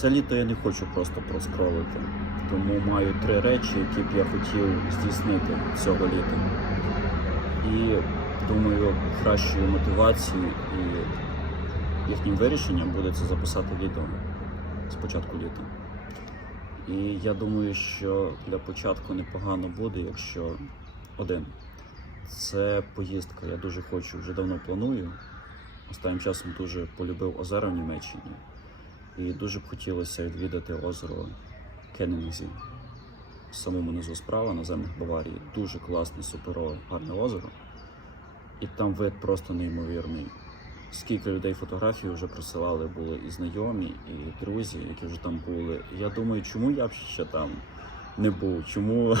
Це літо я не хочу просто проскролити. Тому маю три речі, які б я хотів здійснити цього літа. І думаю, кращою мотивацією і їхнім вирішенням буде це записати відео з початку літа. І я думаю, що для початку непогано буде, якщо один. Це поїздка. Я дуже хочу, вже давно планую. Останнім часом дуже полюбив озера в Німеччині. І дуже б хотілося відвідати озеро Кеннінзі. В самому низу справа на землях Баварії. Дуже класне, суперове, гарне озеро. І там вид просто неймовірний. Скільки людей фотографій вже присилали, були і знайомі, і друзі, які вже там були. Я думаю, чому я б ще там не був? Чому,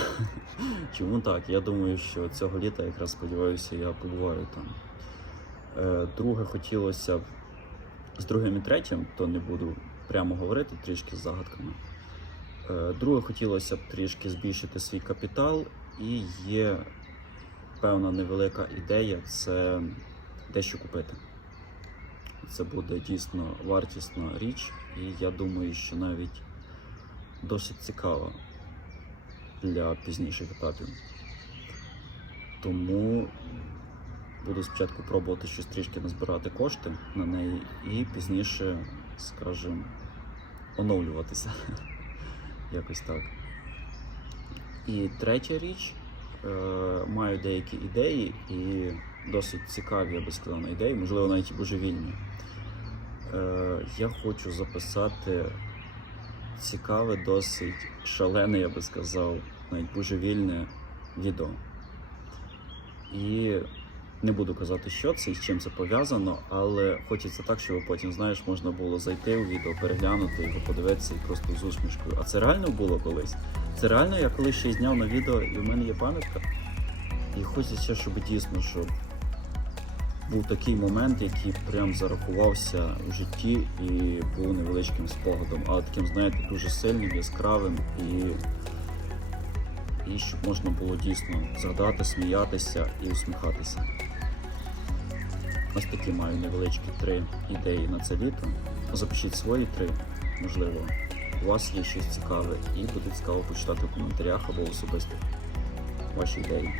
чому так? Я думаю, що цього літа якраз сподіваюся, я побуваю там. Е, Друге, хотілося б з другим і третім, то не буду прямо говорити трішки з загадками. Е, Друге, хотілося б трішки збільшити свій капітал, і є певна невелика ідея це дещо купити. Це буде дійсно вартісна річ, і я думаю, що навіть досить цікава для пізніших етапів. Тому буду спочатку пробувати щось трішки назбирати кошти на неї і пізніше, скажімо, оновлюватися. Якось так. І третя річ, е, маю деякі ідеї і досить цікаві, я би сказав, на ідеї, можливо, навіть і божевільні. Е, я хочу записати цікаве, досить шалене, я би сказав, навіть божевільне відео. І не буду казати, що це і з чим це пов'язано, але хочеться так, щоб потім, знаєш, можна було зайти у відео, переглянути його, подивитися і просто з усмішкою. А це реально було колись. Це реально я колись ще зняв на відео, і в мене є пам'ятка. І хочеться, щоб дійсно, щоб був такий момент, який прям зарахувався в житті і був невеличким спогадом, але таким, знаєте, дуже сильним, яскравим і, і щоб можна було дійсно згадати, сміятися і усміхатися. Ось такі маю невеличкі три ідеї на це літо. Запишіть свої три, можливо, у вас є щось цікаве, і буде цікаво почитати в коментарях або особисто ваші ідеї.